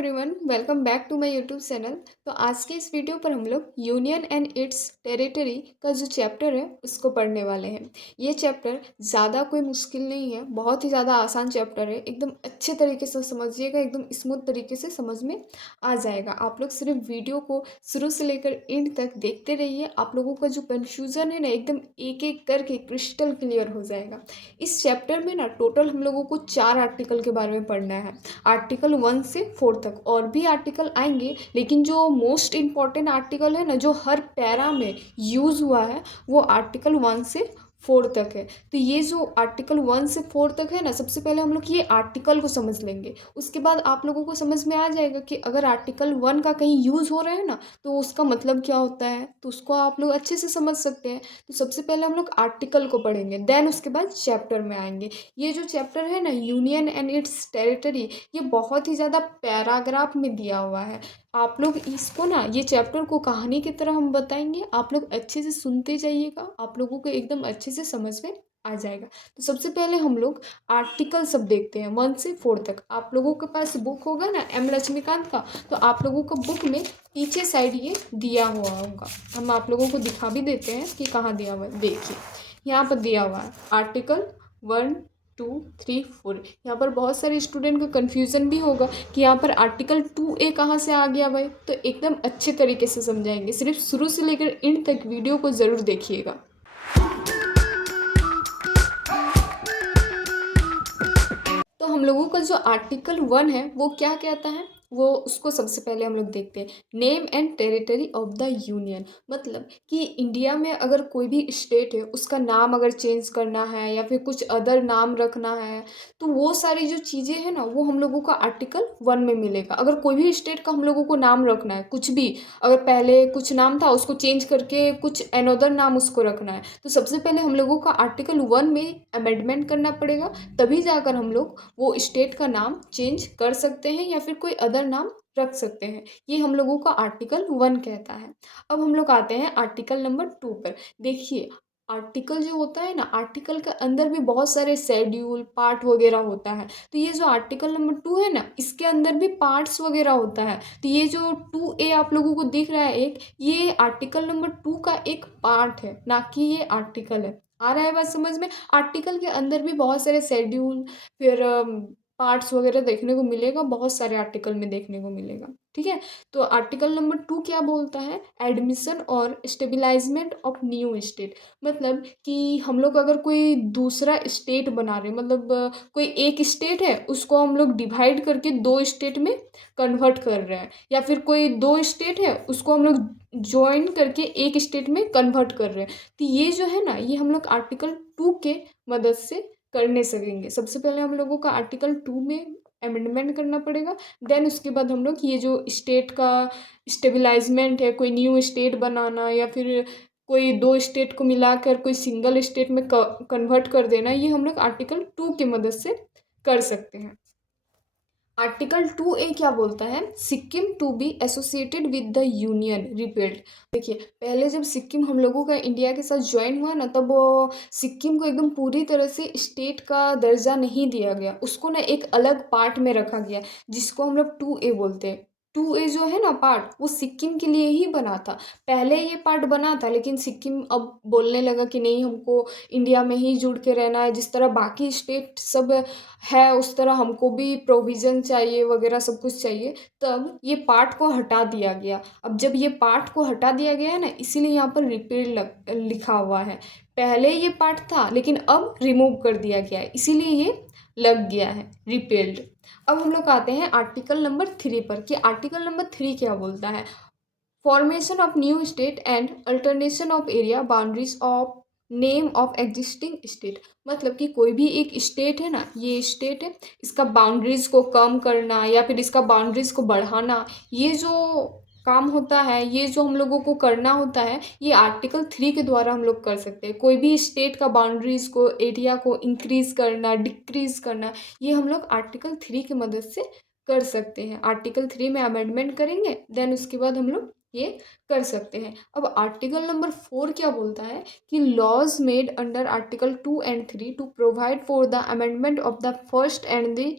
Everyone, welcome back to my YouTube channel. तो आज के इस वीडियो पर हम लोग यूनियन एंड इट्स टेरिटरी का जो चैप्टर है उसको पढ़ने वाले हैं। ये चैप्टर ज़्यादा कोई मुश्किल नहीं है, बहुत ही ज़्यादा आसान चैप्टर है। एकदम अच्छे तरीके से समझिएगा, एकदम स्मूथ तरीके से समझ में आ जाएगा। आप लोग सिर्फ वीडियो को शुरू से लेकर एंड तक देखते रहिए। आप लोगों का जो कन्फ्यूज़न है ना, एकदम एक एक करके क्रिस्टल क्लियर हो जाएगा। इस चैप्टर में ना टोटल हम लोगों को 4 आर्टिकल के बारे में पढ़ना है। आर्टिकल 1 से 4 तक और भी आर्टिकल आएंगे, लेकिन जो मोस्ट इम्पॉर्टेंट आर्टिकल है ना, जो हर पैरा में यूज़ हुआ है, वो आर्टिकल 1 से 4 तक है। तो ये जो आर्टिकल 1 से 4 तक है ना, सबसे पहले हम लोग ये आर्टिकल को समझ लेंगे। उसके बाद आप लोगों को समझ में आ जाएगा कि अगर आर्टिकल 1 का कहीं यूज़ हो रहा है ना, तो उसका मतलब क्या होता है, तो उसको आप लोग अच्छे से समझ सकते हैं। तो सबसे पहले हम लोग आर्टिकल को पढ़ेंगे, देन उसके बाद चैप्टर में आएंगे। ये जो चैप्टर है ना, यूनियन एंड इट्स टेरिटरी, ये बहुत ही ज़्यादा पैराग्राफ में दिया हुआ है। आप लोग इसको ना, ये चैप्टर को कहानी की तरह हम बताएंगे, आप लोग अच्छे से सुनते जाइएगा, आप लोगों को एकदम अच्छे से समझ में आ जाएगा। तो सबसे पहले हम लोग आर्टिकल सब देखते हैं 1 से 4 तक। आप लोगों के पास बुक होगा ना एम लक्ष्मीकांत का, तो आप लोगों को बुक में पीछे साइड ये दिया हुआ होगा। हम आप लोगों को दिखा भी देते हैं कि कहाँ दिया हुआ है। देखिए यहाँ पर दिया हुआ है आर्टिकल 1 2 3 4। यहाँ पर बहुत सारे स्टूडेंट को कन्फ्यूज़न भी होगा कि यहाँ पर आर्टिकल 2A कहाँ से आ गया भाई। तो एकदम अच्छे तरीके से समझाएंगे, सिर्फ शुरू से लेकर एंड तक वीडियो को ज़रूर देखिएगा। तो हम लोगों का जो आर्टिकल 1 है वो क्या कहता है, वो उसको सबसे पहले हम लोग देखते हैं। Name and territory of the union, मतलब कि इंडिया में अगर कोई भी स्टेट है, उसका नाम अगर चेंज करना है या फिर कुछ अदर नाम रखना है, तो वो सारी जो चीज़ें हैं ना, वो हम लोगों का आर्टिकल 1 में मिलेगा। अगर कोई भी स्टेट का हम लोगों को नाम रखना है, कुछ भी, अगर पहले कुछ नाम था उसको चेंज करके कुछ अनदर नाम उसको रखना है, तो सबसे पहले हम लोगों का आर्टिकल 1 में अमेंडमेंट करना पड़ेगा। तभी जाकर हम लोग वो स्टेट का नाम चेंज कर सकते हैं या फिर कोई अदर नाम रख सकते हैं। ये हम लोगों का आर्टिकल 1 कहता है। अब हम लोग आते हैं आर्टिकल नंबर 2 पर। देखिए आर्टिकल जो होता है ना, आर्टिकल के अंदर भी बहुत सारे शेड्यूल पार्ट वगैरह होता है। तो ये जो आर्टिकल नंबर 2 है ना, इसके अंदर भी पार्ट्स वगैरह होता है। तो ये जो 2A आप लोगों को दिख रहा है एक, ये आर्टिकल नंबर 2 का एक पार्ट है, ना कि ये आर्टिकल है। आ रहा है बात समझ में। आर्टिकल के अंदर भी बहुत सारे शेड्यूल फिर पार्ट्स वगैरह देखने को मिलेगा, बहुत सारे आर्टिकल में देखने को मिलेगा। ठीक है, तो आर्टिकल नंबर 2 क्या बोलता है, एडमिशन और स्टेबलाइजमेंट ऑफ न्यू स्टेट। मतलब कि हम लोग अगर कोई दूसरा स्टेट बना रहे हैं, मतलब कोई एक स्टेट है उसको हम लोग डिवाइड करके 2 स्टेट में कन्वर्ट कर रहे हैं, या फिर कोई 2 स्टेट है उसको हम लोग ज्वाइन करके एक स्टेट में कन्वर्ट कर रहे हैं। तो ये जो है ना, ये हम लोग आर्टिकल 2 के मदद से करने सकेंगे। सबसे पहले हम लोगों का आर्टिकल 2 में अमेंडमेंट करना पड़ेगा, देन उसके बाद हम लोग ये जो स्टेट का स्टेबलाइजमेंट है, कोई न्यू स्टेट बनाना या फिर कोई 2 स्टेट को मिलाकर कोई सिंगल स्टेट में कन्वर्ट कर देना, ये हम लोग आर्टिकल 2 की मदद से कर सकते हैं। आर्टिकल 2A क्या बोलता है, Sikkim to be associated with the union repealed. देखिए पहले जब सिक्किम हम लोगों का इंडिया के साथ ज्वाइन हुआ ना, तब सिक्किम को एकदम पूरी तरह से स्टेट का दर्जा नहीं दिया गया, उसको ना एक अलग पार्ट में रखा गया, जिसको हम लोग 2A बोलते हैं। 2A जो है ना पार्ट, वो सिक्किम के लिए ही बना था। पहले ये पार्ट बना था, लेकिन सिक्किम अब बोलने लगा कि नहीं, हमको इंडिया में ही जुड़ के रहना है, जिस तरह बाकी स्टेट सब है उस तरह हमको भी प्रोविज़न चाहिए वगैरह सब कुछ चाहिए। तब ये पार्ट को हटा दिया गया। अब जब ये पार्ट को हटा दिया गया है ना, इसीलिए यहाँ पर रिपील लिखा हुआ है। पहले ये पार्ट था लेकिन अब रिमूव कर दिया गया है, इसीलिए ये लग गया है रिपेल्ड। अब हम लोग आते हैं आर्टिकल नंबर 3 पर कि आर्टिकल नंबर 3 क्या बोलता है। Formation of new state and alteration of area boundaries of name of existing state. मतलब कि कोई भी एक स्टेट है ना, ये स्टेट है, इसका बाउंड्रीज को कम करना या फिर इसका बाउंड्रीज को बढ़ाना, ये जो काम होता है, ये जो हम लोगों को करना होता है, ये आर्टिकल 3 के द्वारा हम लोग कर सकते हैं। कोई भी स्टेट का बाउंड्रीज को, एरिया को इंक्रीज करना, डिक्रीज करना, ये हम लोग आर्टिकल 3 की मदद से कर सकते हैं। आर्टिकल 3 में अमेंडमेंट करेंगे, देन उसके बाद हम लोग ये कर सकते हैं। अब आर्टिकल नंबर 4 क्या बोलता है कि laws made under article 2 and 3 to provide for the amendment of the first and the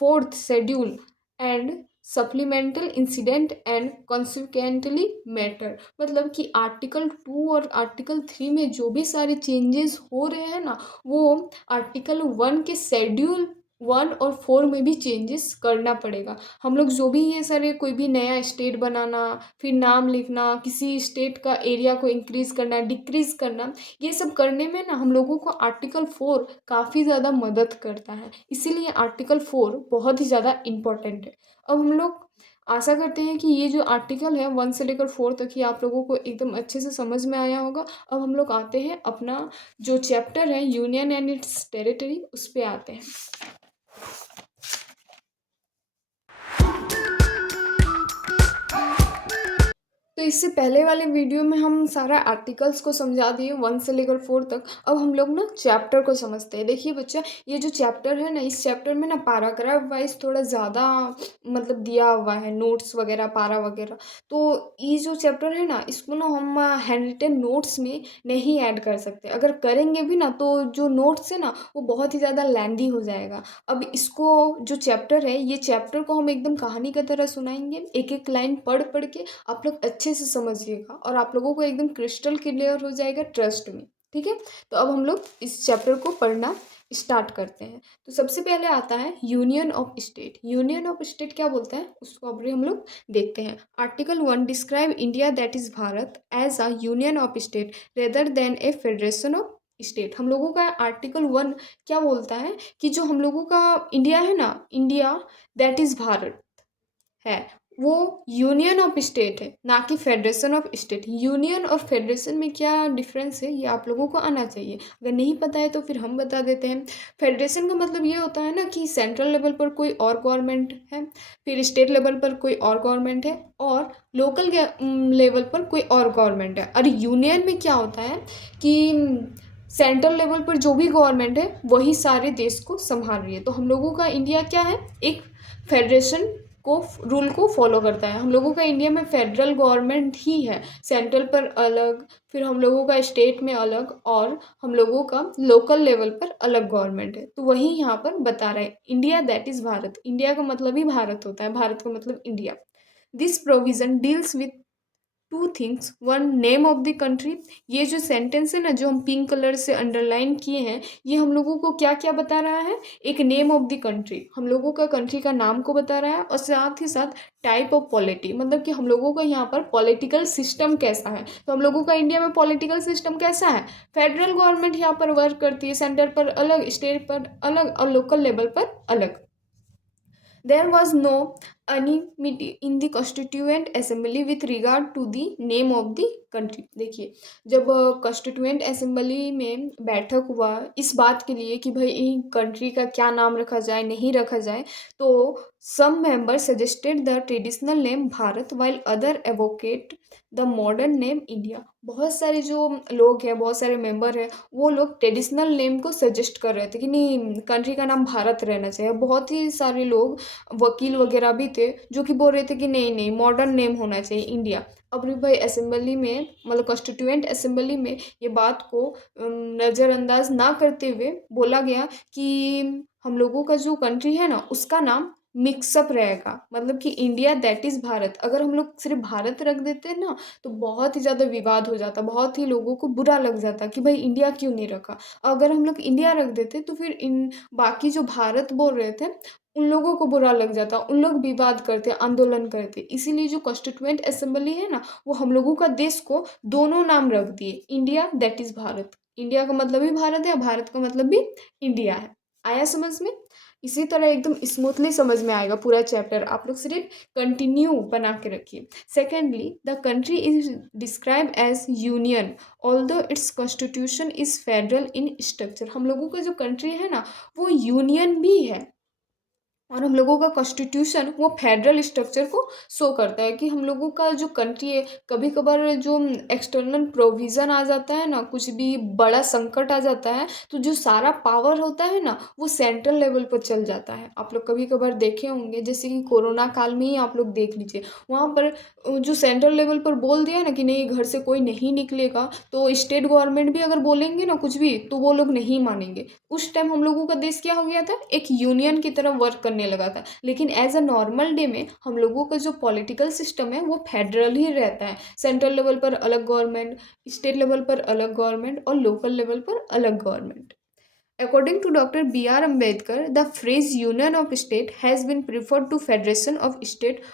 fourth schedule and supplemental incident and consequently matter, मतलब कि आर्टिकल 2 और आर्टिकल 3 में जो भी सारे चेंजेस हो रहे हैं ना, वो आर्टिकल 1 के शेड्यूल 1 और 4 में भी चेंजेस करना पड़ेगा। हम लोग जो भी ये सारे कोई भी नया स्टेट बनाना, फिर नाम लिखना, किसी स्टेट का एरिया को इंक्रीज करना, डिक्रीज करना, ये सब करने में ना हम लोगों को आर्टिकल 4 काफ़ी ज़्यादा मदद करता है। इसीलिए आर्टिकल 4 बहुत ही ज़्यादा इम्पोर्टेंट है। अब हम लोग आशा करते हैं कि ये जो आर्टिकल है 1 से लेकर 4 तक ही आप लोगों को एकदम अच्छे से समझ में आया होगा। अब हम लोग आते हैं अपना जो चैप्टर है यूनियन एंड इट्स टेरिटरी, उस पे आते हैं। तो इससे पहले वाले वीडियो में हम सारा आर्टिकल्स को समझा दिए 1 से लेकर 4 तक। अब हम लोग ना चैप्टर को समझते हैं। देखिए बच्चा, ये जो चैप्टर है ना, इस चैप्टर में ना पैराग्राफ वाइज थोड़ा ज़्यादा मतलब दिया हुआ है, नोट्स वगैरह, पारा वगैरह। तो ये जो चैप्टर है ना, इसको ना हम हैंड रिटन नोट्स में नहीं ऐड कर सकते। अगर करेंगे भी ना तो जो नोट्स है ना वो बहुत ही ज़्यादा लेंदी हो जाएगा। अब इसको जो चैप्टर है, ये चैप्टर को हम एकदम कहानी की तरह सुनाएंगे, एक एक लाइन पढ़ पढ़ के आप लोग अच्छे से समझिएगा और आप लोगों को एकदम क्रिस्टल क्लियर हो जाएगा, ट्रस्ट में। ठीक है, तो अब हम लोग इस चैप्टर को पढ़ना स्टार्ट करते हैं। तो सबसे पहले आता है union of state. Union of state क्या बोलते हैं उसको अभी हम लोग देखते हैं। Article 1 describe India that is Bharat as a union of state rather than a federation of state. हम लोगों का आर्टिकल 1 क्या बोलता है कि जो हम लोगों का इंडिया है ना, इंडिया दैट इज भारत है, वो यूनियन ऑफ स्टेट है, ना कि फेडरेशन ऑफ स्टेट। यूनियन और फेडरेशन में क्या डिफरेंस है ये आप लोगों को आना चाहिए। अगर नहीं पता है तो फिर हम बता देते हैं। फेडरेशन का मतलब ये होता है ना कि सेंट्रल लेवल पर कोई और गवर्नमेंट है, फिर स्टेट लेवल पर कोई और गवर्नमेंट है, और लोकल लेवल पर कोई और गवर्नमेंट है। और यूनियन में क्या होता है कि सेंट्रल लेवल पर जो भी गवर्नमेंट है वही सारे देश को संभाल रही है। तो हम लोगों का इंडिया क्या है, एक फेडरेशन को रूल को फॉलो करता है। हम लोगों का इंडिया में फेडरल गवर्नमेंट ही है, सेंट्रल पर अलग, फिर हम लोगों का स्टेट में अलग, और हम लोगों का लोकल लेवल पर अलग गवर्नमेंट है। तो वही यहाँ पर बता रहा है, India that is Bharat. India का मतलब ही भारत होता है, भारत का मतलब India. This provision deals with two things, one name of the country. ये जो सेंटेंस है ना, जो हम पिंक कलर से अंडरलाइन किए हैं, ये हम लोगों को क्या क्या बता रहा है। एक नेम ऑफ द कंट्री, हम लोगों का कंट्री का नाम को बता रहा है, और साथ ही साथ टाइप ऑफ पॉलिटी, मतलब कि हम लोगों का यहाँ पर पॉलिटिकल सिस्टम कैसा है। तो हम लोगों का इंडिया में पॉलिटिकल सिस्टम कैसा है, फेडरल गवर्नमेंट यहाँ पर वर्क करती है, सेंटर पर अलग, स्टेट पर अलग, और लोकल लेवल पर अलग। There was no anonymity in the constituent assembly with regard to the name of the country। देखिए, जब कॉन्स्टिट्यूएंट असेंबली में बैठक हुआ इस बात के लिए कि भाई कंट्री का क्या नाम रखा जाए, नहीं रखा जाए, तो some member suggested the traditional name Bharat while other advocate the modern name India. बहुत सारे जो लोग हैं, बहुत सारे मेंबर हैं, वो लोग ट्रेडिशनल नेम को सजेस्ट कर रहे थे कि नहीं, कंट्री का नाम भारत रहना चाहिए। बहुत ही सारे लोग, वकील वगैरह भी थे, जो कि बोल रहे थे कि नहीं नहीं, मॉडर्न नेम होना चाहिए इंडिया। अब भाई असेंबली में, मतलब कॉन्स्टिट्यूएंट असेंबली में ये बात को नज़रअंदाज ना करते हुए बोला गया कि हम लोगों का जो कंट्री है ना, उसका नाम मिक्सअप रहेगा, मतलब कि इंडिया दैट इज़ भारत। अगर हम लोग सिर्फ भारत रख देते हैं ना तो बहुत ही ज़्यादा विवाद हो जाता, बहुत ही लोगों को बुरा लग जाता कि भाई इंडिया क्यों नहीं रखा। अगर हम लोग इंडिया रख देते तो फिर इन बाकी जो भारत बोल रहे थे उन लोगों को बुरा लग जाता, उन लोग विवाद करते, आंदोलन करते। इसीलिए जो कॉन्स्टिट्यूएंट असेंबली है ना, वो हम लोगों का देश को दोनों नाम रख दिए, India that is Bharat. India का मतलब भी भारत है, भारत का मतलब भी इंडिया है। आया समझ में? इसी तरह एकदम स्मूथली समझ में आएगा पूरा चैप्टर, आप लोग सिर्फ कंटिन्यू बना के रखिए। Secondly, the country is describe as union although its constitution is federal in structure. हम लोगों का जो कंट्री है ना, वो यूनियन भी है, और हम लोगों का कॉन्स्टिट्यूशन वो फेडरल स्ट्रक्चर को शो करता है कि हम लोगों का जो कंट्री है, कभी कभार जो एक्सटर्नल प्रोविज़न आ जाता है ना, कुछ भी बड़ा संकट आ जाता है, तो जो सारा पावर होता है ना वो सेंट्रल लेवल पर चल जाता है। आप लोग कभी कभार देखे होंगे, जैसे कि कोरोना काल में ही आप लोग देख लीजिए, वहाँ पर जो सेंट्रल लेवल पर बोल दिया ना कि नहीं, घर से कोई नहीं निकलेगा, तो स्टेट गवर्नमेंट भी अगर बोलेंगे ना कुछ भी, तो वो लोग नहीं मानेंगे। उस टाइम हम लोगों का देश क्या हो गया था, एक यूनियन की तरह वर्क करने होने लगा था। लेकिन एज अ नॉर्मल डे में हम लोगों का जो पॉलिटिकल सिस्टम है वो फेडरल ही रहता है। सेंट्रल लेवल पर अलग गवर्नमेंट, स्टेट लेवल पर अलग गवर्नमेंट और लोकल लेवल पर अलग government. According to Dr. B.R. Ambedkar, the phrase union of state has been preferred to federation of state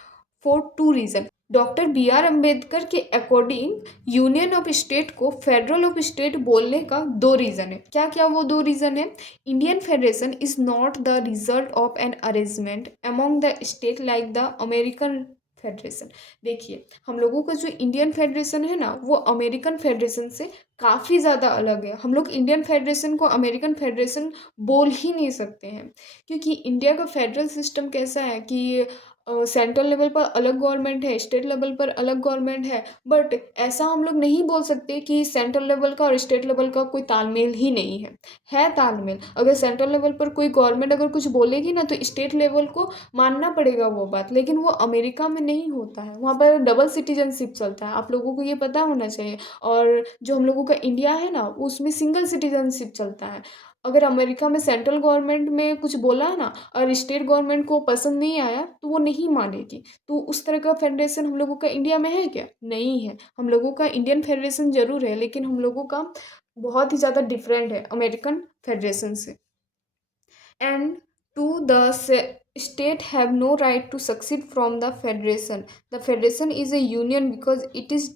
for two reasons. Doctor B R Ambedkar के according union of state को federal of state बोलने का दो reason है। क्या क्या वो दो रीज़न है? Indian federation is not the result of an arrangement among the state like the American federation. देखिए, हम लोगों का जो इंडियन फेडरेशन है ना, वो अमेरिकन फेडरेशन से काफ़ी ज़्यादा अलग है। हम लोग इंडियन फेडरेशन को अमेरिकन फेडरेशन बोल ही नहीं सकते हैं, क्योंकि इंडिया का फेडरल सिस्टम कैसा है कि सेंट्रल लेवल पर अलग गवर्नमेंट है, स्टेट लेवल पर अलग गवर्नमेंट है। बट ऐसा हम लोग नहीं बोल सकते कि सेंट्रल लेवल का और स्टेट लेवल का कोई तालमेल ही नहीं है तालमेल। अगर सेंट्रल लेवल पर कोई गवर्नमेंट अगर कुछ बोलेगी ना, तो स्टेट लेवल को मानना पड़ेगा वो बात। लेकिन वो अमेरिका में नहीं होता है, वहाँ पर डबल सिटीजनशिप चलता है। आप लोगों को ये पता होना चाहिए। और जो हम लोगों का इंडिया है ना, उसमें सिंगल सिटीजनशिप चलता है। अगर अमेरिका में सेंट्रल गवर्नमेंट में कुछ बोला है ना और स्टेट गवर्नमेंट को पसंद नहीं आया, तो वो नहीं मानेगी। तो उस तरह का फेडरेशन हम लोगों का इंडिया में है क्या? नहीं है। हम लोगों का इंडियन फेडरेशन ज़रूर है, लेकिन हम लोगों का बहुत ही ज़्यादा डिफरेंट है अमेरिकन फेडरेशन से। And to the state have no right to succeed from the federation. The federation is a union because it is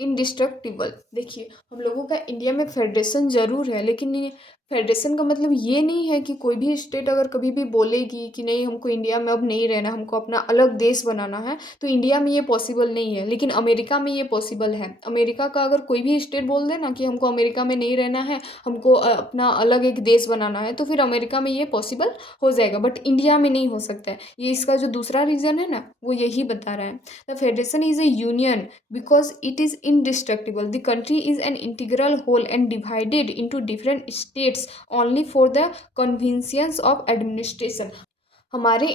indestructible. देखिए, हम लोगों का इंडिया में फेडरेशन ज़रूर है, लेकिन फेडरेशन का मतलब ये नहीं है कि कोई भी स्टेट अगर कभी भी बोलेगी कि नहीं, हमको इंडिया में अब नहीं रहना, हमको अपना अलग देश बनाना है, तो इंडिया में ये पॉसिबल नहीं है। लेकिन अमेरिका में ये पॉसिबल है। अमेरिका का अगर कोई भी स्टेट बोल दे ना कि हमको अमेरिका में नहीं रहना है, हमको अपना अलग एक देश बनाना है, तो फिर अमेरिका में ये पॉसिबल हो जाएगा। बट इंडिया में नहीं हो सकता है। ये इसका जो दूसरा रीज़न है ना, वो यही बता रहा है। The federation is A union because it is indestructible. The country is an integral whole and divided into different states only for the convenience of administration. हमारे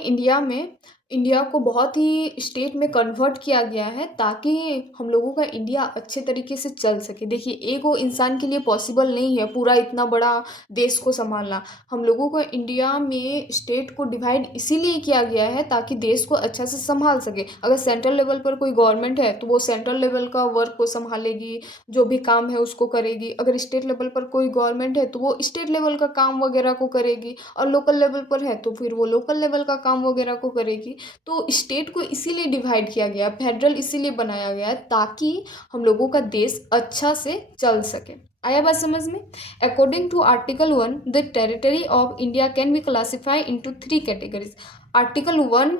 इंडिया को बहुत ही स्टेट में कन्वर्ट किया गया है ताकि हम लोगों का इंडिया अच्छे तरीके से चल सके। देखिए, एक वो इंसान के लिए पॉसिबल नहीं है पूरा इतना बड़ा देश को संभालना। हम लोगों को इंडिया में स्टेट को डिवाइड इसीलिए किया गया है ताकि देश को अच्छा से संभाल सके। अगर सेंट्रल लेवल पर कोई गवर्नमेंट है तो वो सेंट्रल लेवल का वर्क को संभालेगी, जो भी काम है उसको करेगी। अगर स्टेट लेवल पर कोई गवर्नमेंट है तो वो स्टेट लेवल का काम वगैरह को करेगी, और लोकल लेवल पर है तो फिर वो लोकल लेवल का काम वगैरह को करेगी। तो स्टेट को इसीलिए डिवाइड किया गया, फेडरल इसीलिए बनाया गया है ताकि हम लोगों का देश अच्छा से चल सके। आया बात समझ में? According to article 1, the territory of India can be classify into 3 categories. Article 1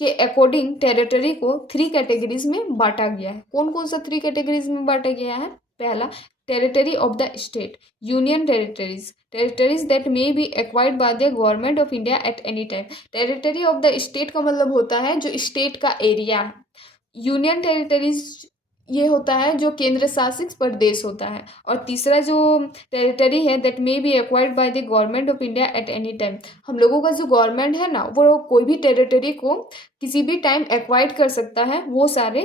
के अकॉर्डिंग टेरिटरी को 3 कैटेगरीज में बांटा गया है। कौन कौन सा 3 कैटेगरीज में बांटा गया है? पहला, territory of the state, union territories that may be acquired by the government of India at any time. Territory of the state का मतलब होता है जो स्टेट का एरिया है। यूनियन टेरिटरीज ये होता है जो केंद्र शासित प्रदेश होता है। और तीसरा जो टेरिटरी है, that may be acquired by the government of India at any time. हम लोगों का जो गवर्नमेंट है ना, वो कोई भी टेरिटरी को किसी भी टाइम एक्वायर्ड कर सकता है। वो सारे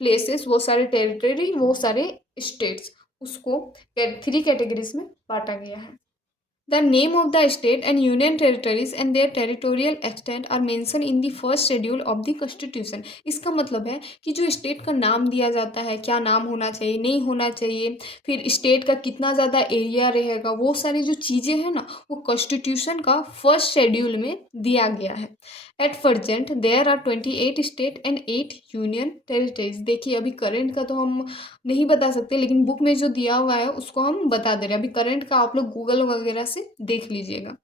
प्लेसेस, वो सारे टेरिटरी, वो सारे स्टेट्स, उसको 3 कैटेगरीज में बांटा गया है। The name of the state and union territories and their territorial extent are mentioned in the first schedule of the constitution. इसका मतलब है कि जो स्टेट का नाम दिया जाता है, क्या नाम होना चाहिए, नहीं होना चाहिए, फिर स्टेट का कितना ज़्यादा एरिया रहेगा, वो सारी जो चीज़ें हैं ना, वो कॉन्स्टिट्यूशन का फर्स्ट शेड्यूल में दिया गया है। At present there are 28 state and 8 union territories. देखिए, अभी करंट का तो हम नहीं बता सकते, लेकिन बुक में जो दिया हुआ है उसको हम बता दे रहे हैं। अभी करंट का आप लोग गूगल वगैरह से देख लीजिएगा।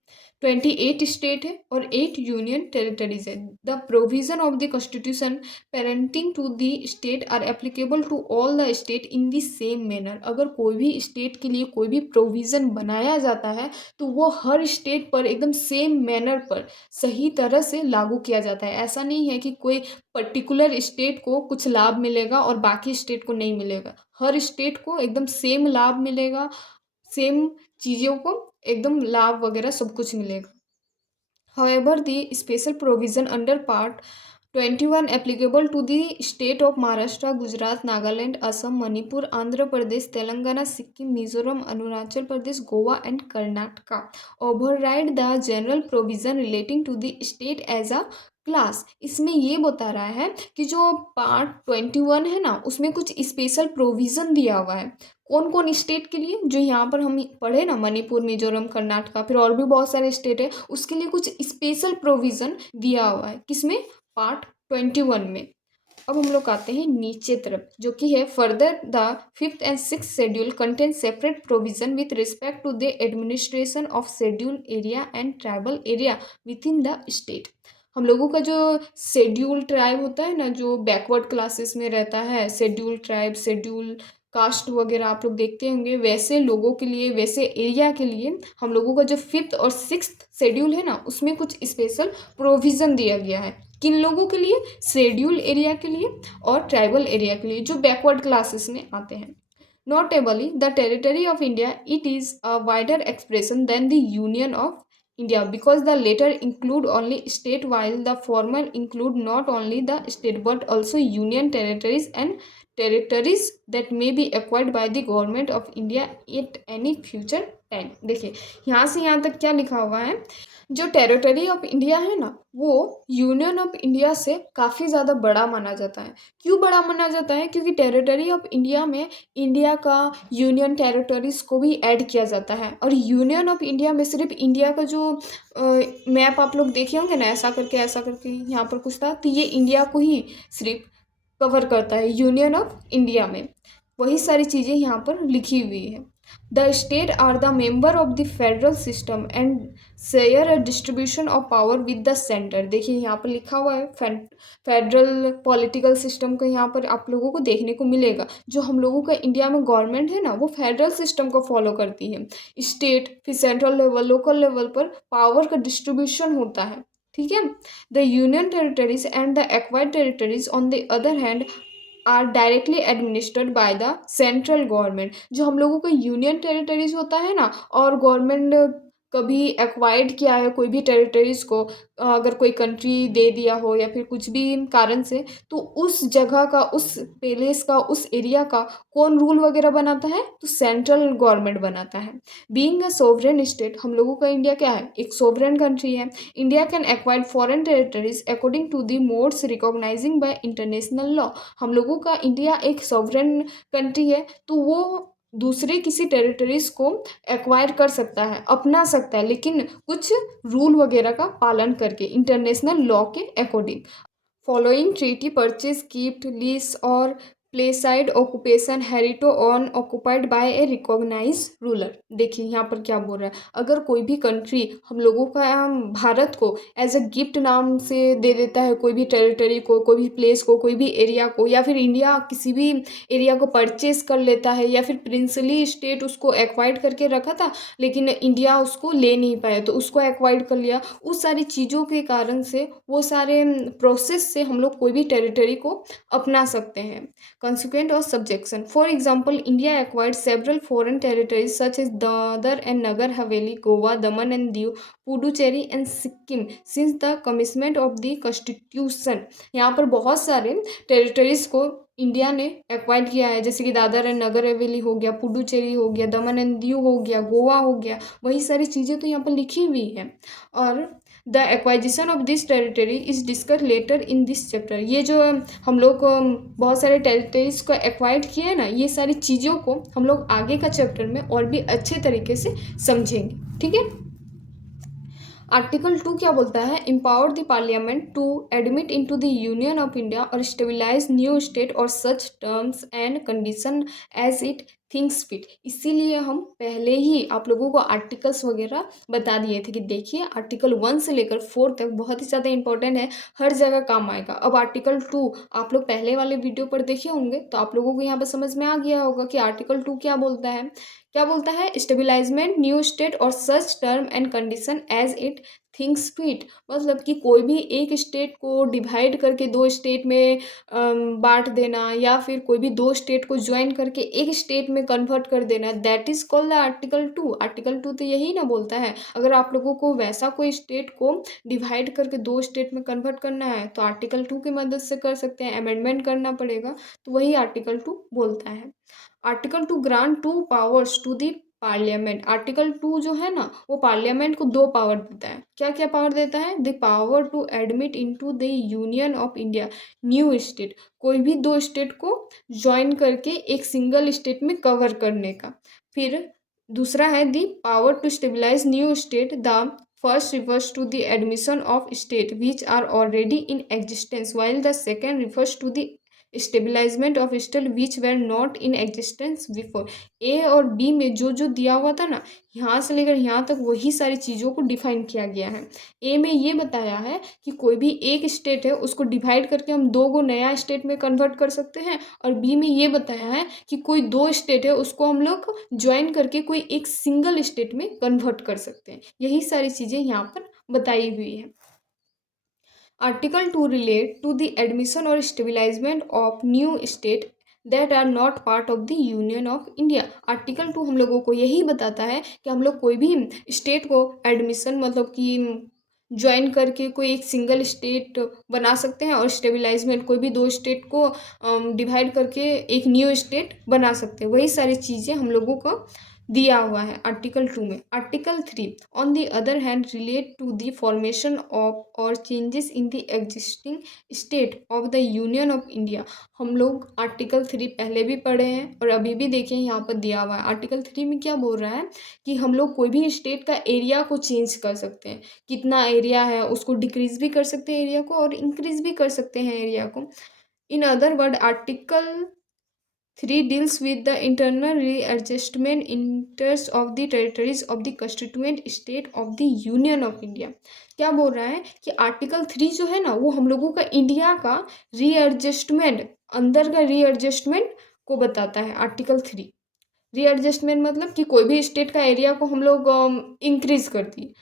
28 स्टेट है और 8 यूनियन टेरिटरीज है। The provision of the constitution pertaining to the state are applicable to all the state in the same manner. अगर कोई भी स्टेट के लिए कोई भी प्रोविज़न बनाया जाता है तो वो हर स्टेट पर एकदम सेम मैनर पर सही तरह से लागू किया जाता है। ऐसा नहीं है कि कोई पर्टिकुलर स्टेट को कुछ लाभ मिलेगा और बाकी स्टेट को नहीं मिलेगा। हर स्टेट को एकदम सेम लाभ मिलेगा, सेम चीज़ों को एकदम लाभ वगैरह सब कुछ मिलेगा। However, the special provision under Part 21 applicable to the state of Maharashtra, Gujarat, Nagaland, Assam, Manipur, Andhra Pradesh, Telangana, Sikkim, Mizoram, Arunachal Pradesh, Goa and Karnataka. Override the general provision relating to the state as a class. इसमें ये बता रहा है कि जो पार्ट 21 है ना, उसमें कुछ स्पेशल प्रोविज़न दिया हुआ है। कौन कौन स्टेट के लिए, जो यहाँ पर हम पढ़े ना, मणिपुर, मिजोरम, कर्नाटका, फिर और भी बहुत सारे स्टेट है, उसके लिए कुछ स्पेशल प्रोविज़न दिया हुआ है। किसमें? पार्ट 21 में। अब हम लोग आते हैं नीचे तरफ, जो कि है further the 5th and 6th schedule contain separate provision with respect to the administration of schedule area and tribal area within the state. हम लोगों का जो शेड्यूल ट्राइब होता है ना, जो बैकवर्ड क्लासेस में रहता है, शेड्यूल ट्राइब, शेड्यूल कास्ट वगैरह आप लोग देखते होंगे, वैसे लोगों के लिए, वैसे एरिया के लिए हम लोगों का जो 5th और 6th शेड्यूल है ना, उसमें कुछ स्पेशल प्रोविज़न दिया गया है। किन लोगों के लिए? शेड्यूल एरिया के लिए और ट्राइबल एरिया के लिए, जो बैकवर्ड क्लासेस में आते हैं। Notably, the territory of India, it is a wider expression than the Union of India because the latter include only state while the former include not only the state but also union territories and territories that may be acquired by the government of India at any future time। देखिए, यहाँ से यहाँ तक क्या लिखा हुआ है, जो टेरिटरी ऑफ इंडिया है ना, वो यूनियन ऑफ इंडिया से काफ़ी ज़्यादा बड़ा माना जाता है। क्यों बड़ा माना जाता है? क्योंकि टेरिटरी ऑफ इंडिया में इंडिया का यूनियन टेरिटरीज को भी ऐड किया जाता है, और यूनियन ऑफ इंडिया में सिर्फ इंडिया का जो मैप आप लोग देखे होंगे ना, ऐसा करके यहाँ पर कुछ था, तो ये इंडिया को ही सिर्फ कवर करता है यूनियन ऑफ इंडिया में। वही सारी चीज़ें यहाँ पर लिखी हुई है। The state are the member of the federal system and share a distribution of power with the centre. देखिए, यहाँ पर लिखा हुआ है फेडरल पॉलिटिकल सिस्टम का, यहाँ पर आप लोगों को देखने को मिलेगा। जो हम लोगों का इंडिया में गवर्नमेंट है ना, वो फेडरल सिस्टम को फॉलो करती है। स्टेट, फिर सेंट्रल लेवल, लोकल लेवल पर पावर का डिस्ट्रीब्यूशन होता है। ठीक है। The union territories and the acquired territories on the other hand are directly administered by the central government. जो हम लोगों का यूनियन टेरिटरीज होता है ना, और गवर्नमेंट कभी एक्वायर्ड किया है कोई भी टेरिटरीज को, अगर कोई कंट्री दे दिया हो या फिर कुछ भी कारण से, तो उस जगह का, उस प्लेस का, उस एरिया का कौन रूल वगैरह बनाता है? तो सेंट्रल गवर्नमेंट बनाता है। बीइंग अ सोवरेन स्टेट, हम लोगों का इंडिया क्या है? एक सोवरेन कंट्री है। India can acquire foreign territories according to the modes recognizing by international law. हम लोगों का इंडिया एक सॉवरेन कंट्री है, तो वो दूसरे किसी टेरिटरीज को एक्वायर कर सकता है, अपना सकता है, लेकिन कुछ रूल वगैरह का पालन करके, इंटरनेशनल लॉ के according. Following treaty purchase, gift, lease और plebiscite occupation hitherto unoccupied by a recognise ruler. देखिए यहाँ पर क्या बोल रहा है, अगर कोई भी कंट्री हम लोगों का भारत को एज अ गिफ्ट नाम से दे देता है, कोई भी टेरिटरी को, कोई भी प्लेस को, कोई भी एरिया को, या फिर इंडिया किसी भी एरिया को परचेज कर लेता है, या फिर प्रिंसली स्टेट उसको एक्वायर्ड करके रखा था लेकिन इंडिया उसको ले नहीं पाया, तो उसको एक्वायर्ड कर लिया। उस सारी चीज़ों के कारण से, वो सारे प्रोसेस से हम लोग कोई भी टेरिटरी को अपना सकते हैं। Consequent or subjection. For example, India acquired several foreign territories such as Dadar and Nagar Haveli, Goa, Daman and Diu, Puducherry and Sikkim since the commitment of the constitution. यहाँ पर बहुत सारे टेरिटरीज को इंडिया ने एक्वायर किया है, जैसे कि दादर एंड नगर हवेली हो गया, पुडुचेरी हो गया, दमन एंड दीव हो गया, गोवा हो गया, वही सारी चीज़ें तो यहाँ पर लिखी हुई है। और the एक्वाइजिशन of this territory is discuss later in this chapter. ये जो हम लोग बहुत सारे टेरिटरीज को एक्वायर्ड किए हैं ना, ये सारी चीज़ों को हम लोग आगे का चैप्टर में और भी अच्छे तरीके से समझेंगे। ठीक है। आर्टिकल 2 क्या बोलता है? Empower the parliament to admit into the union of India or establish new state और such terms and condition as it thinks fit. इसीलिए हम पहले ही आप लोगों को आर्टिकल्स वगैरह बता दिए थे कि देखिए आर्टिकल 1 से लेकर 4 तक बहुत ही ज़्यादा इंपॉर्टेंट है, हर जगह काम आएगा। अब आर्टिकल 2 आप लोग पहले वाले वीडियो पर देखे होंगे, तो आप लोगों को यहाँ पर समझ में आ गया होगा कि आर्टिकल 2 क्या बोलता है, क्या बोलता है, स्टेबलाइजमेंट न्यू स्टेट और such term and condition as it thinks fit. मतलब कि कोई भी एक स्टेट को डिवाइड करके दो स्टेट में बांट देना, या फिर कोई भी दो स्टेट को ज्वाइन करके एक स्टेट में कन्वर्ट कर देना, that is called the article 2। Article 2 तो यही ना बोलता है। अगर आप लोगों को वैसा कोई स्टेट को डिवाइड करके दो स्टेट में कन्वर्ट करना है तो आर्टिकल 2 की मदद से कर सकते हैं, अमेंडमेंट करना पड़ेगा, तो वही आर्टिकल 2 बोलता है। Article 2 grant two powers to the parliament. Article 2 जो है ना, वो पार्लियामेंट को दो पावर देता है। क्या क्या पावर देता है, the power to admit into the union of India new state, कोई भी दो स्टेट को ज्वाइन करके एक सिंगल स्टेट में कवर करने का। फिर दूसरा है the power to establish new state, the first refers to the admission of state which are already in existence while the second refers to the establishment of state which were not in existence before. A और B में जो जो दिया हुआ था ना, यहाँ से लेकर यहाँ तक वही सारी चीज़ों को डिफाइन किया गया है। ए में ये बताया है कि कोई भी एक स्टेट है उसको डिवाइड करके हम दो को नया स्टेट में कन्वर्ट कर सकते हैं, और बी में ये बताया है कि कोई दो स्टेट है उसको हम लोग ज्वाइन करके कोई एक सिंगल स्टेट में कन्वर्ट कर सकते हैं। यही सारी चीज़ें यहाँ पर बताई हुई है। Article 2 relate to the admission or stabilization of new state that are not part of the Union of India। Article 2 हम लोगों को यही बताता है कि हम लोग कोई भी स्टेट को एडमिशन मतलब कि ज्वाइन करके कोई एक सिंगल स्टेट बना सकते हैं, और स्टेबलाइजमेंट कोई भी दो स्टेट को डिवाइड करके एक न्यू स्टेट बना सकते हैं। वही सारी चीज़ें हम लोगों को दिया हुआ है आर्टिकल 2 में। Article 3 on the other hand relate to the formation of और changes in the existing state of the union of India. हम लोग आर्टिकल 3 पहले भी पढ़े हैं और अभी भी देखें यहाँ पर दिया हुआ है। आर्टिकल 3 में क्या बोल रहा है कि हम लोग कोई भी स्टेट का एरिया को चेंज कर सकते हैं। कितना एरिया है उसको डिक्रीज भी कर सकते हैं एरिया को, और इंक्रीज भी कर सकते हैं एरिया को। In other word article 3 deals with the internal readjustment interests of the territories of the constituent state of the Union of India। क्या बोल रहा है कि आर्टिकल 3 जो है ना, वो हम लोगों का इंडिया का रीएडजस्टमेंट, अंदर का रीएडजस्टमेंट को बताता है। आर्टिकल 3 रीएडजस्टमेंट मतलब कि कोई भी स्टेट का एरिया को हम लोग इंक्रीज कर दिए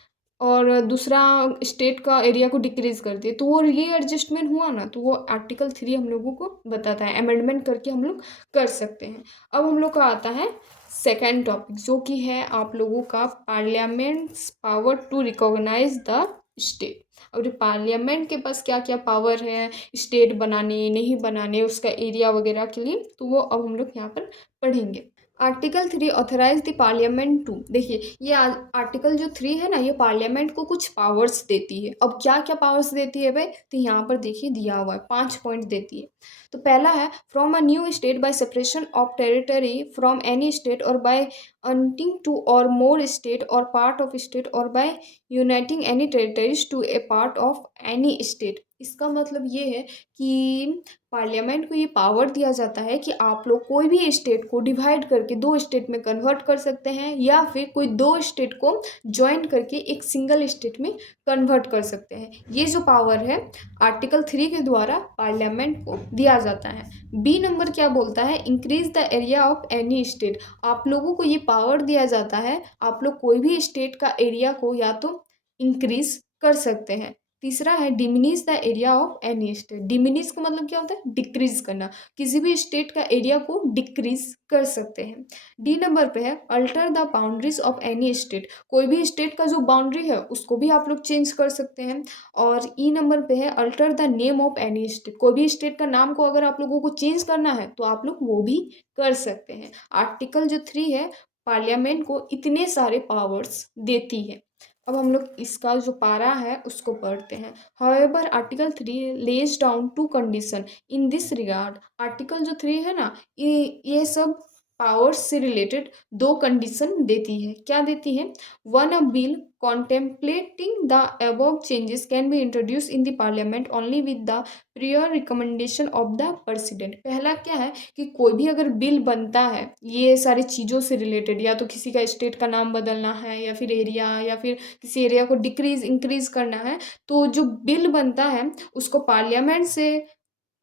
और दूसरा स्टेट का एरिया को डिक्रीज कर दिए, तो वो रीएडजस्टमेंट हुआ ना, तो वो आर्टिकल 3 हम लोगों को बताता है। अमेंडमेंट करके हम लोग कर सकते हैं। अब हम लोग का आता है सेकेंड टॉपिक, जो कि है आप लोगों का parliament's power to recognize the state. और पार्लियामेंट के पास क्या क्या पावर है स्टेट बनाने नहीं बनाने उसका एरिया वगैरह के लिए, तो वो अब हम लोग यहाँ पर पढ़ेंगे। Article 3 authorize the parliament to. देखिए ये आर्टिकल जो 3 है ना, ये पार्लियामेंट को कुछ पावर्स देती है। अब क्या क्या पावर्स देती है भाई, तो यहाँ पर देखिए दिया हुआ है 5 पॉइंट देती है। तो पहला है from a new state by separation of territory from any state or by uniting two or more state or part of state or by uniting any territories to a part of any state. इसका मतलब ये है कि parliament को ये power दिया जाता है कि आप लोग कोई भी स्टेट को डिवाइड करके दो स्टेट में कन्वर्ट कर सकते हैं, या फिर कोई दो स्टेट को ज्वाइन करके एक सिंगल स्टेट में कन्वर्ट कर सकते हैं। ये जो पावर है आर्टिकल 3 के द्वारा पार्लियामेंट को दिया जाता है। बी नंबर क्या बोलता है, increase the area of any state. आप लोगों को ये पावर दिया जाता है, आप लोग कोई भी स्टेट का एरिया को या तो इंक्रीज कर सकते हैं। तीसरा है diminish the area of any state. Diminish का मतलब क्या होता है, डिक्रीज करना। किसी भी स्टेट का एरिया को डिक्रीज कर सकते हैं। डी नंबर पे है alter the boundaries of any state. कोई भी स्टेट का जो बाउंड्री है उसको भी आप लोग चेंज कर सकते हैं। और ई नंबर पे है alter the name of any state. कोई भी स्टेट का नाम को अगर आप लोगों को चेंज करना है तो आप लोग वो भी कर सकते हैं। आर्टिकल जो 3 है पार्लियामेंट को इतने सारे पावर्स देती है। अब हम लोग इसका जो पारा है उसको पढ़ते हैं। However article 3 lays down two condition in this regard. Article जो 3 है ना, ये सब पावर्स से रिलेटेड दो कंडीशन देती है। क्या देती है, one a bill contemplating the above changes can be introduce in the parliament only with the prior recommendation of the president. पहला क्या है कि कोई भी अगर बिल बनता है ये सारी चीज़ों से रिलेटेड, या तो किसी का स्टेट का नाम बदलना है, या फिर एरिया, या फिर किसी एरिया को डिक्रीज इंक्रीज करना है, तो जो बिल बनता है उसको पार्लियामेंट से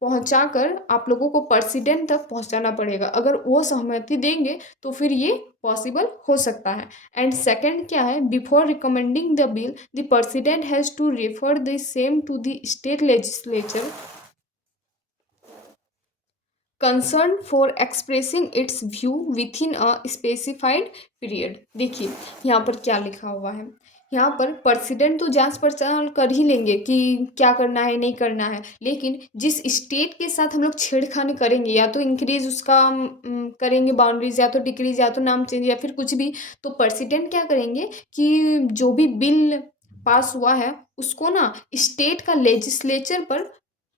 पहुंचाकर आप लोगों को प्रेसिडेंट तक पहुंचाना पड़ेगा। अगर वो सहमति देंगे तो फिर ये पॉसिबल हो सकता है। एंड सेकंड क्या है, before recommending the bill the president has to refer the same to the state legislature concerned for expressing its view within a specified period। देखिए यहाँ पर क्या लिखा हुआ है, यहाँ पर प्रेसिडेंट तो जांच पड़ताल कर ही लेंगे कि क्या करना है नहीं करना है, लेकिन जिस स्टेट के साथ हम लोग छेड़खानी करेंगे या तो इंक्रीज उसका करेंगे बाउंड्रीज, या तो डिक्रीज, या तो नाम चेंज, या फिर कुछ भी, तो प्रेसिडेंट क्या करेंगे कि जो भी बिल पास हुआ है उसको ना स्टेट का लेजिस्लेचर पर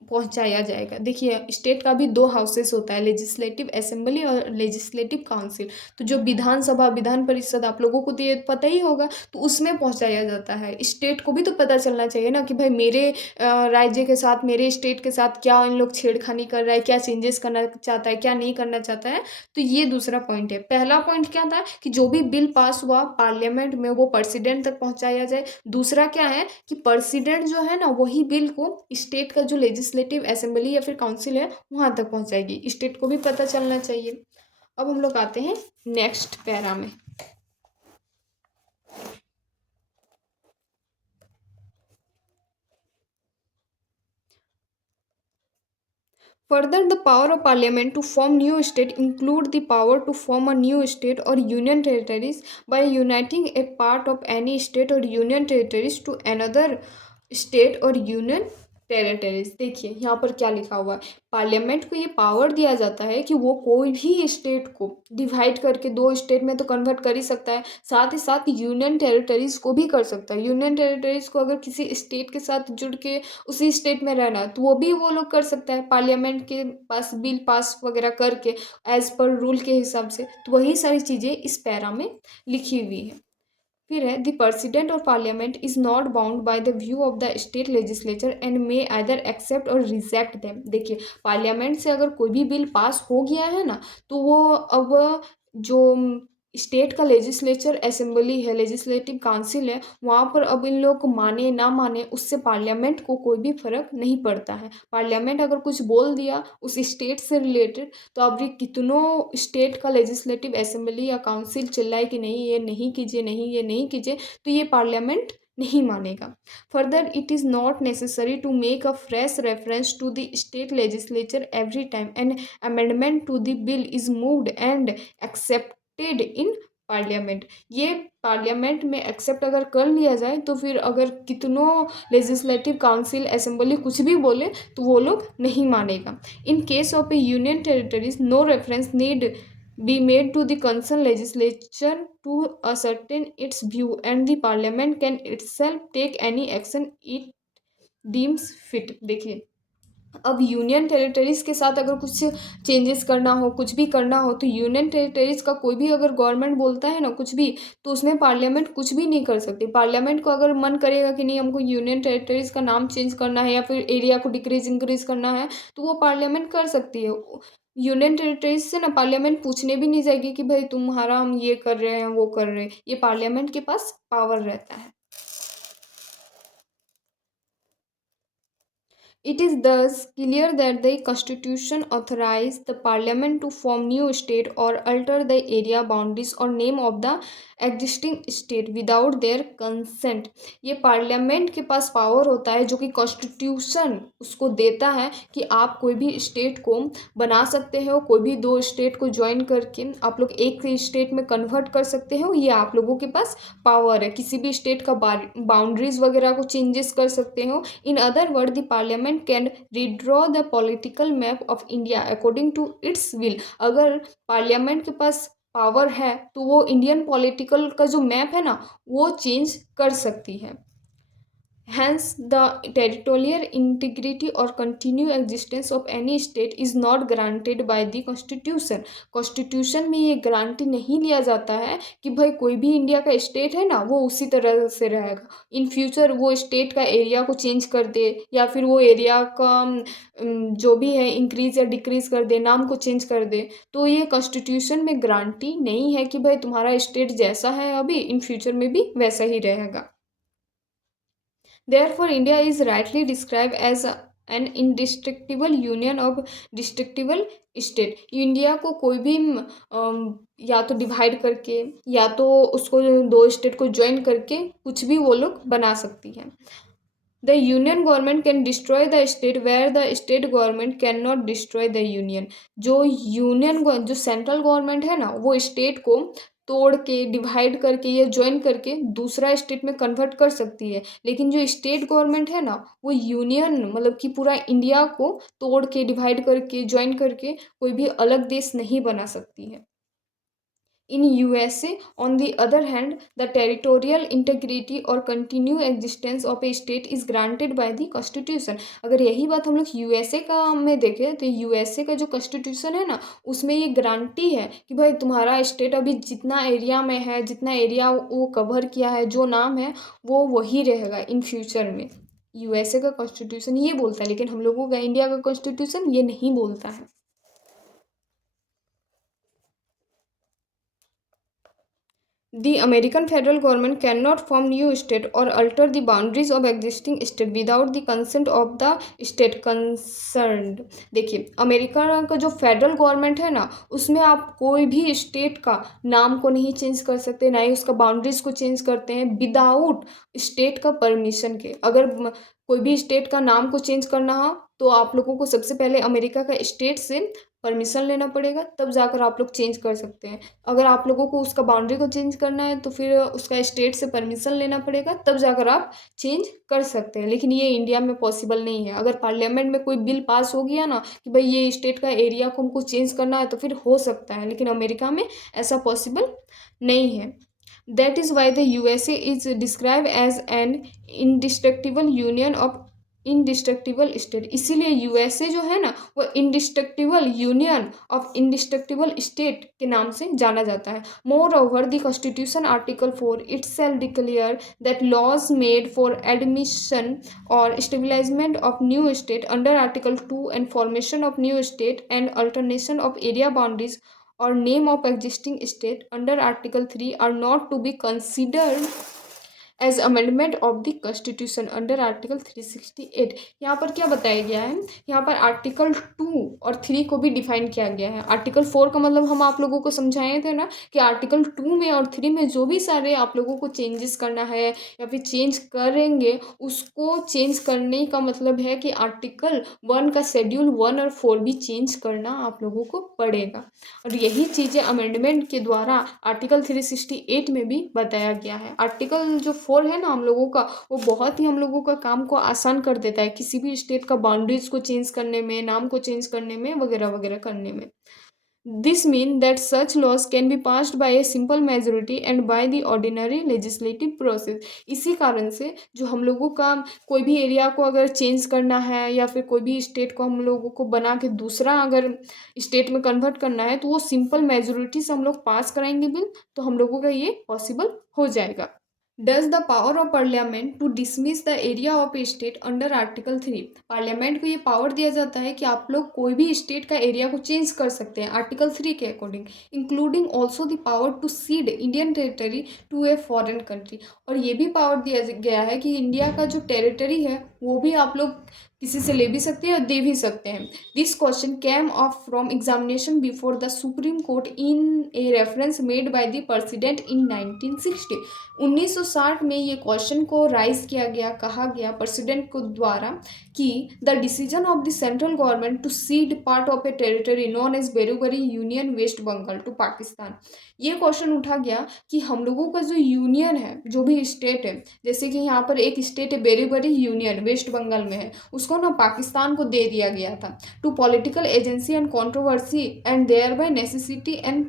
पहुंचाया जाएगा। देखिए स्टेट का भी दो हाउसेस होता है, लेजिस्लेटिव असेंबली और लेजिस्लेटिव काउंसिल। तो जो विधानसभा विधान परिषद आप लोगों को तो ये पता ही होगा, तो उसमें पहुंचाया जाता है। स्टेट को भी तो पता चलना चाहिए ना कि भाई मेरे राज्य के साथ, मेरे स्टेट के साथ क्या इन लोग छेड़खानी कर रहा है, क्या चेंजेस करना चाहता है, क्या नहीं करना चाहता है। तो ये दूसरा पॉइंट है। पहला पॉइंट क्या था कि जो भी बिल पास हुआ पार्लियामेंट में वो प्रेसिडेंट तक पहुंचाया जाए। दूसरा क्या है कि प्रेसिडेंट जो है ना वही बिल को स्टेट का जो लेजिस्लेटिव असेंबली या फिर काउंसिल है वहां तक पहुंचाएगी। स्टेट को भी पता चलना चाहिए। अब हम लोग आते हैं नेक्स्ट पैरा में। Further, the power of parliament to form new state include the power to form a new state or union territories by uniting a part of any state or union territories to another state or union territories. देखिए यहाँ पर क्या लिखा हुआ है, parliament को ये power दिया जाता है कि वो कोई भी स्टेट को डिवाइड करके दो स्टेट में तो कन्वर्ट कर ही सकता है, साथ ही साथ यूनियन टेरिटरीज को भी कर सकता है। यूनियन टेरिटरीज को अगर किसी स्टेट के साथ जुड़ के उसी स्टेट में रहना तो वो भी वो लोग कर सकता है, पार्लियामेंट के पास बिल पास वगैरह करके एज पर रूल के हिसाब से। तो वही सारी चीज़ें इस पैरा में लिखी हुई है। फिर है the president of parliament is not bound by the view of the state legislature and may either accept or reject them. देखिए पार्लियामेंट से अगर कोई भी बिल पास हो गया है ना तो वो अब जो स्टेट का लेजिस्लेचर असेंबली है, लेजिस्लेटिव काउंसिल है, वहाँ पर अब इन लोग को माने ना माने उससे पार्लियामेंट को कोई भी फर्क नहीं पड़ता है। पार्लियामेंट अगर कुछ बोल दिया उस स्टेट से रिलेटेड तो अब ये कितनों स्टेट का लेजिस्लेटिव असेंबली या काउंसिल चिल्लाए कि नहीं ये नहीं कीजिए, नहीं ये नहीं कीजिए, तो ये पार्लियामेंट नहीं मानेगा। Further it is not necessary to make a fresh reference to the state legislature every time an amendment to the bill is moved and accepted in parliament. ये पार्लियामेंट में एक्सेप्ट अगर कर लिया जाए तो फिर अगर कितनों लेजिस्लेटिव काउंसिल असेंबली कुछ भी बोले तो वो लोग नहीं मानेगा। In case of a union territories no reference need be made to the concerned legislature to ascertain its view and the parliament can itself take any action it deems fit। देखिए अब यूनियन टेरिटरीज के साथ अगर कुछ changes करना हो, कुछ भी करना हो, तो यूनियन टेरिटरीज का कोई भी अगर गवर्नमेंट बोलता है ना कुछ भी, तो उसमें पार्लियामेंट कुछ भी नहीं कर सकती। पार्लियामेंट को अगर मन करेगा कि नहीं हमको यूनियन टेरिटरीज का नाम चेंज करना है या फिर एरिया को डिक्रीज इंक्रीज करना है तो वो पार्लियामेंट कर सकती है। यूनियन टेरिटरीज से ना पार्लियामेंट पूछने भी नहीं जाएगी कि भाई तुम्हारा हम ये कर रहे हैं वो कर रहे हैं, ये पार्लियामेंट के पास पावर रहता है। It is thus clear that the Constitution authorized the Parliament to form new state or alter the area boundaries or name of the existing state without their consent। ये पार्लियामेंट के पास power होता है जो कि constitution उसको देता है कि आप कोई भी स्टेट को बना सकते हो, कोई भी दो स्टेट को ज्वाइन करके आप लोग एक स्टेट में कन्वर्ट कर सकते हो। ये आप लोगों के पास पावर है। किसी भी स्टेट का बाउंड्रीज वगैरह को चेंजेस कर सकते हो। In other word the parliament can redraw the political map of India according to its will। अगर पार्लियामेंट के पास पावर है तो वो इंडियन पॉलिटिकल का जो मैप है ना वो चेंज कर सकती है। Hence, the territorial integrity or continued existence of any state is not granted by the Constitution। Constitution में ये गारंटी नहीं लिया जाता है कि भाई कोई भी इंडिया का स्टेट है ना वो उसी तरह से रहेगा। इन फ्यूचर वो स्टेट का एरिया को चेंज कर दे या फिर वो एरिया का जो भी है इंक्रीज या डिक्रीज कर दे, नाम को चेंज कर दे, तो ये कॉन्स्टिट्यूशन में गारंटी नहीं है कि भाई तुम्हारा स्टेट जैसा है अभी इन फ्यूचर में भी वैसा ही रहेगा। Therefore, India is rightly described an indestructible union of destructible state. India को कोई भी या तो डिवाइड करके या तो उसको दो स्टेट को ज्वाइन करके कुछ भी वो लोग बना सकती है। The union government can destroy the state where the state government can not destroy the union. जो सेंट्रल गवर्नमेंट है ना, वो स्टेट को तोड़ के डिवाइड करके या ज्वाइन करके दूसरा स्टेट में कन्वर्ट कर सकती है, लेकिन जो स्टेट गवर्नमेंट है ना, वो यूनियन मतलब कि पूरा इंडिया को तोड़ के डिवाइड करके ज्वाइन करके कोई भी अलग देश नहीं बना सकती है। In USA, on the other hand, the territorial integrity or continued existence of a state is granted by the Constitution। अगर यही बात हम लोग यूएसए का में देखें तो यूएसए का जो कॉन्स्टिट्यूशन है ना, उसमें ये गारंटी है कि भाई तुम्हारा स्टेट अभी जितना एरिया में है, जितना एरिया वो कवर किया है, जो नाम है वो वही रहेगा इन फ्यूचर में। यूएसए का कॉन्स्टिट्यूशन ये बोलता है, लेकिन हम लोगों का इंडिया का कॉन्स्टिट्यूशन ये नहीं बोलता है। The American federal government cannot form new state or alter the boundaries of existing state without the consent of the state concerned। देखिए, अमेरिका का जो फेडरल गवर्नमेंट है ना, उसमें आप कोई भी स्टेट का नाम को नहीं चेंज कर सकते, ना ही उसका बाउंड्रीज को चेंज करते हैं विदाउट स्टेट का परमिशन के। अगर कोई भी स्टेट का नाम को चेंज करना हो तो आप लोगों को सबसे पहले अमेरिका का स्टेट से परमिशन लेना पड़ेगा, तब जाकर आप लोग चेंज कर सकते हैं। अगर आप लोगों को उसका बाउंड्री को चेंज करना है तो फिर उसका स्टेट से परमिशन लेना पड़ेगा, तब जाकर आप चेंज कर सकते हैं। लेकिन ये इंडिया में पॉसिबल नहीं है। अगर पार्लियामेंट में कोई बिल पास हो गया ना कि भाई ये स्टेट का एरिया को हमको चेंज करना है, तो फिर हो सकता है, लेकिन अमेरिका में ऐसा पॉसिबल नहीं है। That is why the USA is describe as an indestructible union of indestructible state. इसीलिए यूएसए जो है ना, वो indestructible union of indestructible state के नाम से जाना जाता है। Moreover the constitution article 4 itself declare that laws made for admission और establishment of new state under article 2 and formation of new state and alteration of area boundaries और name of existing state under article 3 are not to be considered as amendment of the constitution under article 368। यहाँ पर क्या बताया गया है, यहाँ पर article 2 और 3 को भी डिफाइन किया गया है। आर्टिकल 4 का मतलब हम आप लोगों को समझाए थे ना कि आर्टिकल 2 में और 3 में जो भी सारे आप लोगों को चेंजेस करना है या फिर चेंज करेंगे, उसको चेंज करने का मतलब है कि आर्टिकल 1 का शेड्यूल 1 और 4 भी चेंज करना आप लोगों को पड़ेगा। और यही चीज़ें अमेंडमेंट के द्वारा आर्टिकल 368 में भी बताया गया है। आर्टिकल जो 4 है ना हम लोगों का, वो बहुत ही हम लोगों का काम को आसान कर देता है, किसी भी स्टेट का बाउंड्रीज को चेंज करने में, नाम को चेंज करने में, वगैरह वगैरह करने में। This mean that such laws can be passed by a simple majority and by the ordinary legislative process. इसी कारण से जो हम लोगों का कोई भी एरिया को अगर चेंज करना है या फिर कोई भी स्टेट को हम लोगों को बना के दूसरा अगर स्टेट में कन्वर्ट करना है, तो वो सिंपल मेजोरिटी से हम लोग पास कराएंगे बिल, तो हम लोगों का ये पॉसिबल हो जाएगा। Does the power of parliament to dismiss the area of a state under article 3। Parliament को ये पावर दिया जाता है कि आप लोग कोई भी स्टेट का एरिया को चेंज कर सकते हैं आर्टिकल 3 के according, including also the power to cede Indian territory to a foreign country. और ये भी पावर दिया गया है कि इंडिया का जो टेरिटरी है वो भी आप लोग किसी से ले भी सकते हैं और दे भी सकते हैं। This question came of from examination before the supreme court in a reference made by the president in 1960। 1960 में ये क्वेश्चन को राइज किया गया, कहा गया प्रेसिडेंट को द्वारा कि the decision of the central government to cede part of a territory known as Berubari union West Bengal to Pakistan. ये क्वेश्चन उठा गया कि हम लोगों का जो यूनियन है, जो भी स्टेट है, जैसे कि यहाँ पर एक स्टेट है बेरूबरी यूनियन वेस्ट बंगाल में है, उसको ना पाकिस्तान को दे दिया गया था to political agency and controversy and thereby necessity and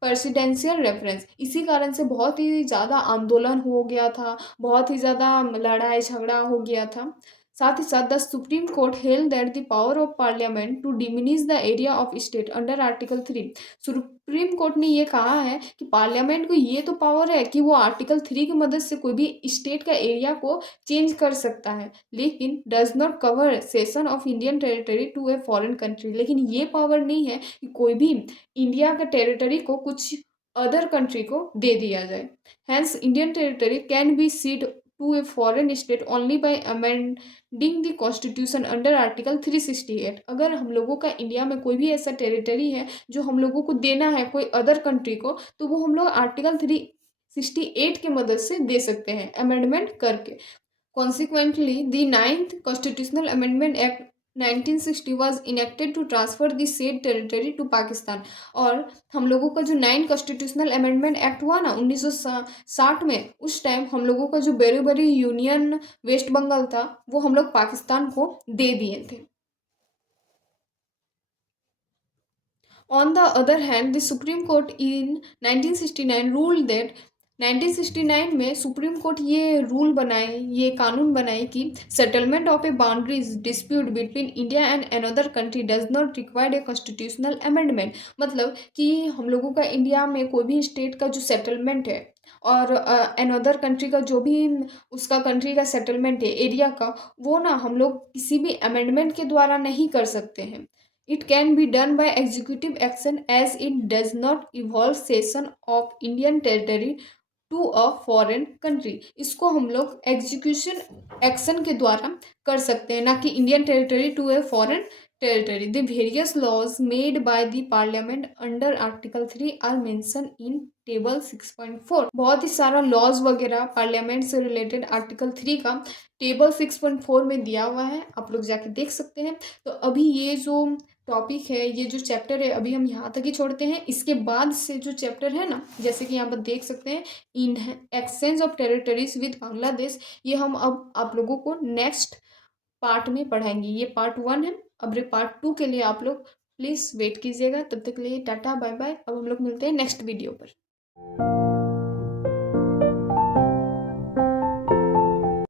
presidential reference. इसी कारण से बहुत ही ज़्यादा आंदोलन हो गया था, बहुत ही ज़्यादा लड़ाई झगड़ा हो गया था। साथ ही साथ the supreme court held that the power of parliament to diminish the area of state under article 3। Supreme court ने ये कहा है कि पार्लियामेंट को ये तो पावर है कि वो आर्टिकल 3 की मदद से कोई भी स्टेट का एरिया को चेंज कर सकता है, लेकिन does not cover cession of Indian territory to a foreign country. लेकिन ये पावर नहीं है कि कोई भी इंडिया का टेरिटरी को कुछ अदर कंट्री को दे दिया जाए। Hence Indian territory can be cede to a foreign state only by amending the constitution under article 368। अगर हम लोगों का इंडिया में कोई भी ऐसा टेरिटरी है जो हम लोगों को देना है कोई अदर कंट्री को, तो वो हम लोग आर्टिकल 368 की मदद से दे सकते हैं अमेंडमेंट करके। Consequently, the Ninth Constitutional Amendment Act 1960 was enacted to transfer the said territory to Pakistan। और हम लोगों का जो 9 कॉन्स्टिट्यूशनल अमेंडमेंट एक्ट हुआ ना 1960 में, उस टाइम हम लोगों का जो बेरी यूनियन वेस्ट बंगाल था वो हम लोग पाकिस्तान को दे दिए थे। On the other hand, the Supreme Court in 1969 ruled that 1969 में सुप्रीम कोर्ट ये रूल बनाए, ये कानून बनाए कि settlement of A boundaries dispute between India and another country does not required a constitutional amendment. मतलब कि हम लोगों का इंडिया में कोई भी स्टेट का जो सेटलमेंट है और अनदर कंट्री का जो भी उसका कंट्री का सेटलमेंट है एरिया का, वो ना हम लोग किसी भी अमेंडमेंट के द्वारा नहीं कर सकते हैं। It can be done by executive action as it does not involve cession of Indian territory to a foreign country. इसको हम लोग एग्जीक्यूशन एक्शन के द्वारा कर सकते हैं, ना कि Indian territory to a foreign territory. The various laws made by the parliament under article 3 are mention in table 6.4। बहुत ही सारा लॉज वगैरह पार्लियामेंट से रिलेटेड आर्टिकल 3 का टेबल 6.4 में दिया हुआ है, आप लोग जाके देख सकते हैं। तो अभी ये जो टॉपिक है, ये जो चैप्टर है, अभी हम यहाँ तक ही छोड़ते हैं। इसके बाद से जो चैप्टर है ना, जैसे कि यहाँ पर देख सकते हैं in exchange of territories with Bangladesh, ये हम अब आप लोगों को नेक्स्ट पार्ट में पढ़ाएंगे। ये पार्ट 1 है। अब पार्ट 2 के लिए आप लोग प्लीज़ वेट कीजिएगा। तब तक के लिए टाटा बाय बाय। अब हम लोग मिलते हैं नेक्स्ट वीडियो पर।